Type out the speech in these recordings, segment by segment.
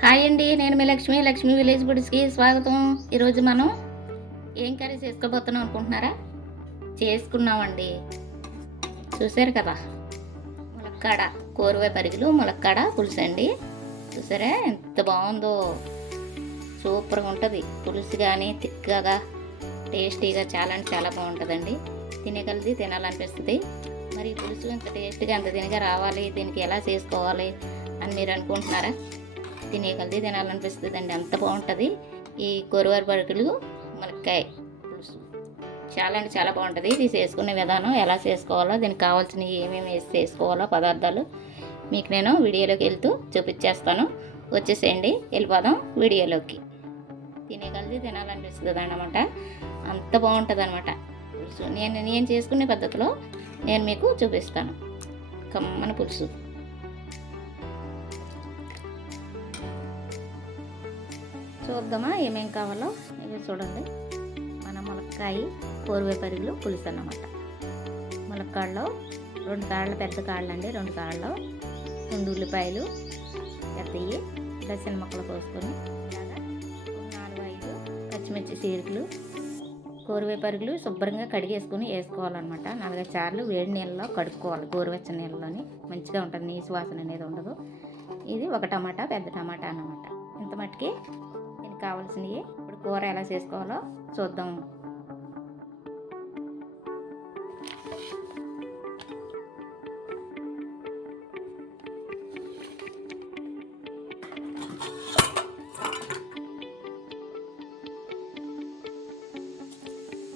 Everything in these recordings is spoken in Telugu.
హాయ్ అండి, నేను మీ లక్ష్మి విలేజ్ ఫుడ్స్కి స్వాగతం. ఈరోజు మనం ఏం కర్రీ చేసుకోబోతున్నాం అనుకుంటున్నారా? చేసుకున్నామండి. చూసారు కదా, ములక్కాడ కోరువే పరిగిలు ములక్కాడ పులుసు అండి. చూసారా ఎంత బాగుందో, సూపర్గా ఉంటుంది. పులుసు కానీ తిక్కగా టేస్టీగా చాలా అంటే చాలా బాగుంటుందండి. తినగలిది తినాలనిపిస్తుంది. మరి పులుసు ఇంత టేస్ట్గా అంత తినగా రావాలి, దీనికి ఎలా చేసుకోవాలి అని మీరు అనుకుంటున్నారా? తినేకల్ది తినాలనిపిస్తుంది అండి, అంత బాగుంటుంది. ఈ కొరువారి పరుకులు మునక్కాయ పులుసు చాలా అంటే చాలా బాగుంటుంది. ఇది చేసుకునే విధానం ఎలా చేసుకోవాలో, దీనికి కావాల్సినవి ఏమేమి వేసి చేసుకోవాలో పదార్థాలు మీకు నేను వీడియోలోకి వెళ్తూ చూపించేస్తాను. వచ్చేసేయండి, వెళ్ళిపోదాం వీడియోలోకి. తినేకల్ది తినాలనిపిస్తుంది అన్నమాట, అంత బాగుంటుంది అనమాట పులుసు. నేను చేసుకునే పద్ధతిలో నేను మీకు చూపిస్తాను. కమ్మన పులుసు. చూద్దామా ఏమేం కావాలో. ఇవి చూడండి, మన ములక్కాయ కోరువే పరిగిలు పులుసు అన్నమాట. ములక్కాడలో 2 కాళ్ళు, పెద్ద కాళ్ళు అండి, 2 కాళ్ళు, 2 ఉల్లిపాయలు పెద్దవి దసిన ముక్కలు కోసుకొని, ఇలాగా 4-5 పచ్చిమిర్చి చీరికలు, కోరువే పరిగిలు శుభ్రంగా కడిగేసుకొని వేసుకోవాలన్నమాట. 4-5 సార్లు వేడి నీళ్ళలో కడుక్కోవాలి, గోరువెచ్చని నీళ్ళలోని. మంచిగా ఉంటుంది, నీసు వాసన అనేది ఉండదు. ఇది 1 టమాటా, పెద్ద టమాటా అన్నమాట. ఇంత మట్టుకి కావాల్సినవి. ఇప్పుడు కూర ఎలా చేసుకోవాలో చూద్దాం.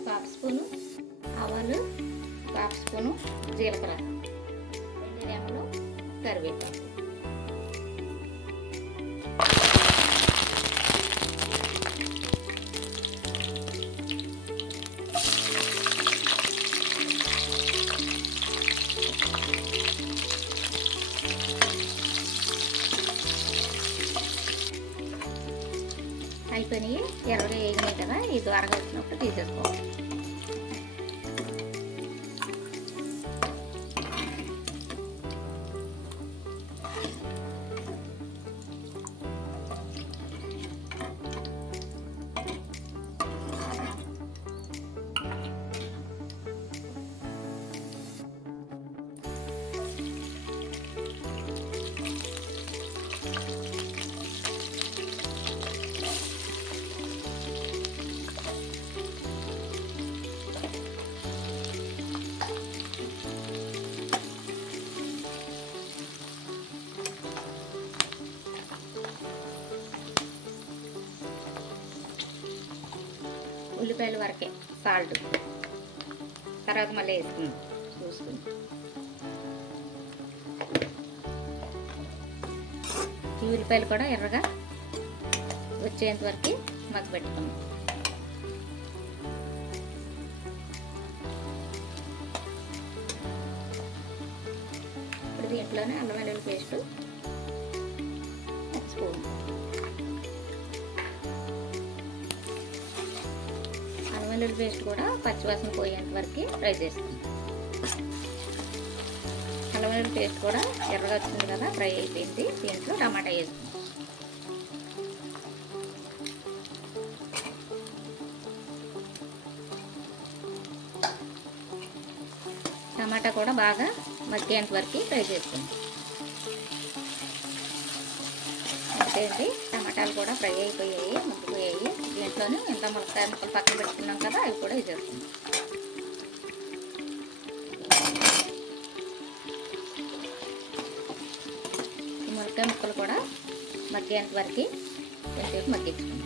ఒక స్పూను ఆవాలు, 1 స్పూను జీలకర్ర, 2 రెమ్మలు కరివేపాకు, అయిపోయినాయి. ఎర్రగా వేగినాయి కదా, ఈ ద్వారగా వచ్చినప్పుడు తీసేసుకోవాలి. ఉల్లిపాయలు వరకే సాల్ట్, తర్వాత మళ్ళీ వేసుకున్నాం చూసుకుని. ఈ ఉల్లిపాయలు కూడా ఎర్రగా వచ్చేంత వరకు మగ్గబెట్టుకున్నాం. ఇప్పుడు దీంట్లోనే అల్లం వెల్లుల్లి పేస్టు 1 స్పూన్, వెల్లుల్లి పేస్ట్ కూడా పచ్చివాసన పోయేంత వరకు ఫ్రై చేసుకుంటాం. అల్లం వెల్లుల్లి పేస్ట్ కూడా ఎర్రగా వచ్చింది కదా, ఫ్రై అయిపోయింది. దీంట్లో టమాటా వేసుకుంటాం. టమాటా కూడా బాగా మగ్గేంత వరకు ఫ్రై చేసుకుంటాం. అంతేంటి, టమాటాలు కూడా ఫ్రై అయిపోయాయి, మగ్గిపోయాయి. దీంట్లోనే ఎంత ములక్కాయ ముక్కలు పక్కన పెట్టుకున్నాం కదా, అవి కూడా వేసేస్తున్నాం. ఈ ములక్కాయ ముక్కలు కూడా మగ్గేంత వరకు కొంచెంసేపు మగ్గించుకున్నాం.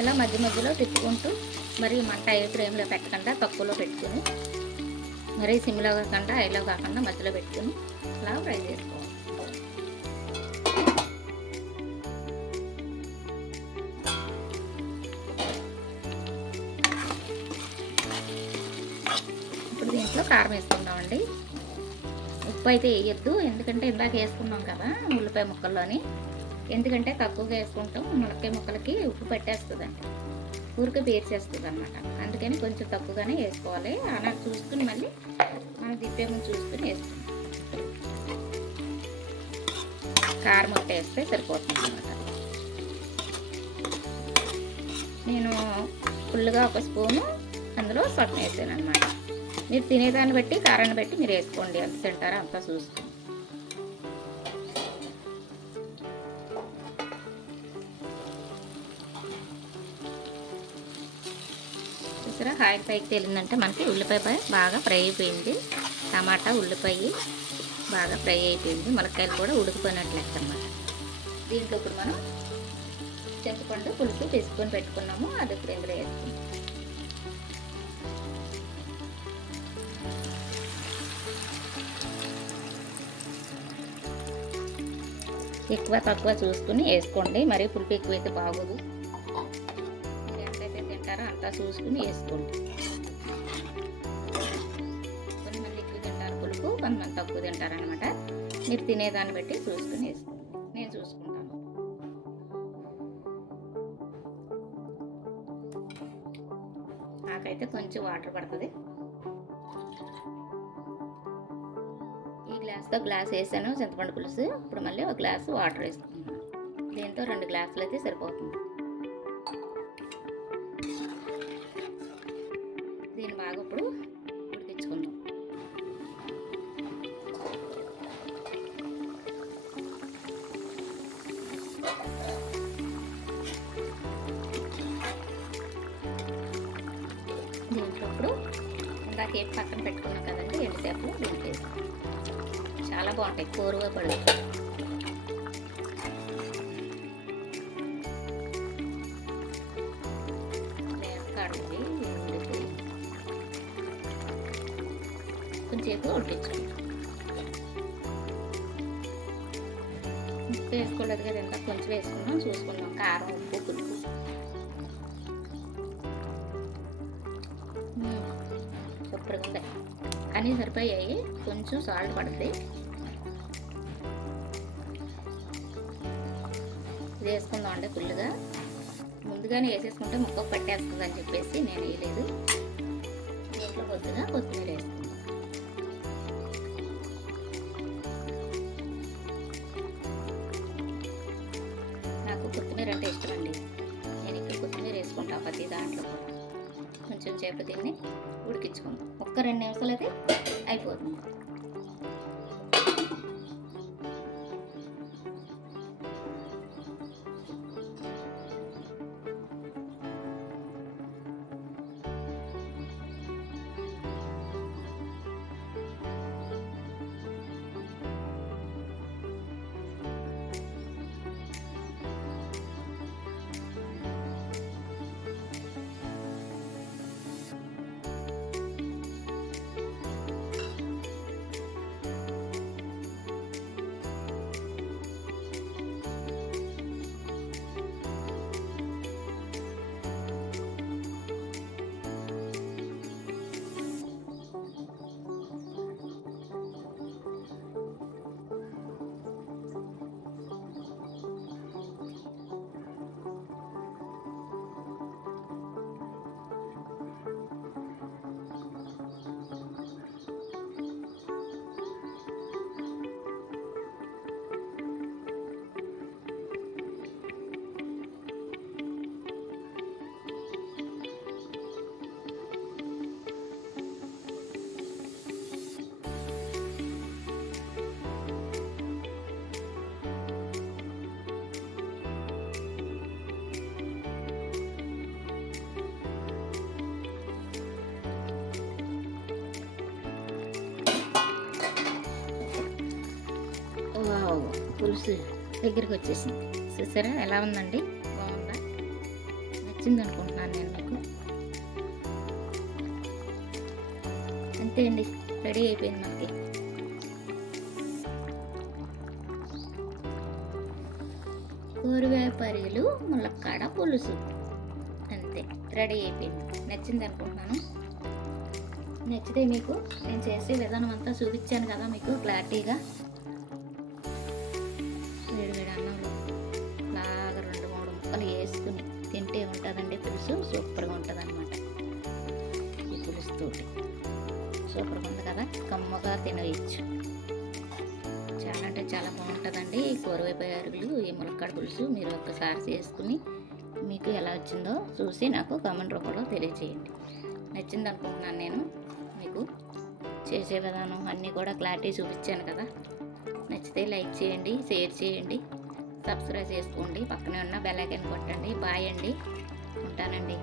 ఇలా మధ్య మధ్యలో తిప్పుకుంటూ, మరి మంట ఏ ఫ్లేమ్లో పెట్టకుండా తక్కువలో పెట్టుకుని, మరీ సిమ్లో కాకుండా హైలో కాకుండా మధ్యలో పెట్టుకుని అలా ఫ్రై చేసుకోవాలి. ఇప్పుడు దీంట్లో కారం వేసుకుందామండి. ఉప్పు అయితే వేయొద్దు, ఎందుకంటే ఇందాక వేసుకున్నాం కదా ఉల్లిపాయ ముక్కల్లోని. ఎందుకంటే తక్కువగా వేసుకుంటాం, ములక్కాయ ముక్కలకి ఉప్పు పట్టేస్తుందండి, ఊరికే పేర్చేస్తుంది అనమాట. అందుకని కొంచెం తక్కువగానే వేసుకోవాలి. అలా చూసుకుని మళ్ళీ మనం దిప్పేమో చూసుకుని వేసుకుంటాం. కారం ఒకటి వేస్తే సరిపోతుంది అనమాట. నేను ఫుల్గా ఒక స్పూను అందులో సగం వేసాను అనమాట. మీరు తినేదాన్ని బట్టి కారాన్ని బట్టి మీరు వేసుకోండి, ఎంత తింటారో అంతా చూసుకోండి. చూసారా, ఆయిల్ పైకి తేలిందంటే మనకి ఉల్లిపాయ బాగా ఫ్రై అయిపోయింది. టమాటా ఉల్లిపాయ బాగా ఫ్రై అయిపోయింది. ములక్కాయలు కూడా ఉడికిపోయినట్లు లెక్క అన్నమాట. దీంట్లో ఇప్పుడు మనం చింతపండు పులుసు తీసుకొని పెట్టుకున్నాము, అది ఇప్పుడు ఇందులో వేసుకుంటాం. ఎక్కువ తక్కువ చూసుకుని వేసుకోండి, మరీ పులుపు ఎక్కువైతే బాగోదు. మీరు ఎంతైతే తింటారో అంతా చూసుకుని వేసుకోండి. కొంతమంది ఎక్కువ తింటారు పులుపు, కొంతమంది తక్కువ తింటారనమాట. మీరు తినేదాన్ని బట్టి చూసుకుని వేసుకోండి. నేను చూసుకుంటాను. నాకైతే కొంచెం వాటర్ పడుతుంది. ఈ గ్లాస్తో గ్లాస్ వేసాను చింతపండు పులుసు. ఇప్పుడు మళ్ళీ ఒక గ్లాసు వాటర్ వేసుకున్నాను. దీంతో 2 గ్లాసులు అయితే సరిపోతుంది. దీన్ని బాగా ఇప్పుడు ఉడికించుకుందాం. దీంట్లో ఇప్పుడు ఇందాక ఏ పక్కన పెట్టుకున్నాం కదండి ఎండుచేపలు, దీంట్లో వేస్తాం. చాలా బాగుంటాయి, కోరుగా పడు. కడిగి ఉడికి కొంచెంసేపు ఉడికించుకుంటాం. ఉప్పు వేసుకోలేదు కదా, ఎంత కొంచెం వేసుకున్నాం, చూసుకున్నాం. కారం, ఉప్పు, పులుపు సూపర్గా ఉంటాయి. అన్నీ సరిపోయాయి, కొంచెం సాల్ట్ పడుతుంది. ఇది వేసుకుందాం అండి ఫుల్గా. ముందుగానే వేసేసుకుంటే ముక్కకు పట్టేస్తుంది అని చెప్పేసి నేను వేయలేదు. దీంట్లో కొద్దిగా కొత్తిమీర వేసుకుందాం. నాకు కొత్తిమీర అంటే ఇష్టం అండి. నేను ఇక్కడ కొత్తిమీర వేసుకుంటాను ప్రతి దాంట్లో. కొంచెం చేప దీన్ని ఉడికించుకుందాం. ఒక్క 2 నిమిషాలు అయితే అయిపోతుంది. పులుసు దగ్గరికి వచ్చేసింది. చూసారా ఎలా ఉందండి, బాగుందా? నచ్చింది అనుకుంటున్నాను నేను మీకు. అంతే అండి, రెడీ అయిపోయింది మనకి. కూరగాయలు ములక్కాడ పులుసు అంతే, రెడీ అయిపోయింది. నచ్చింది అనుకుంటున్నాను. నచ్చితే మీకు నేను చేసే విధానం అంతా చూపించాను కదా మీకు క్లారిటీగా. వేడి వేడి అన్నంలో తోటి సూపర్గా ఉంది కదా, కమ్మగా తినేయచ్చు. చాలా అంటే చాలా బాగుంటుందండి ఈ కూరవైపు అరుగులు, ఈ ములక్కాడ పులుసు. మీరు ఒక్కసారి చేసుకుని మీకు ఎలా వచ్చిందో చూసి నాకు కామెంట్ రూపంలో తెలియజేయండి. నచ్చింది అనుకుంటున్నాను నేను. మీకు చేసే విధానం అన్నీ కూడా క్లారిటీ చూపించాను కదా. నచ్చితే లైక్ చేయండి, షేర్ చేయండి, సబ్స్క్రైబ్ చేసుకోండి, పక్కనే ఉన్న బెల్ ఐకాన్ కొట్టండి. బాయ్ అండి, ఉంటానండి.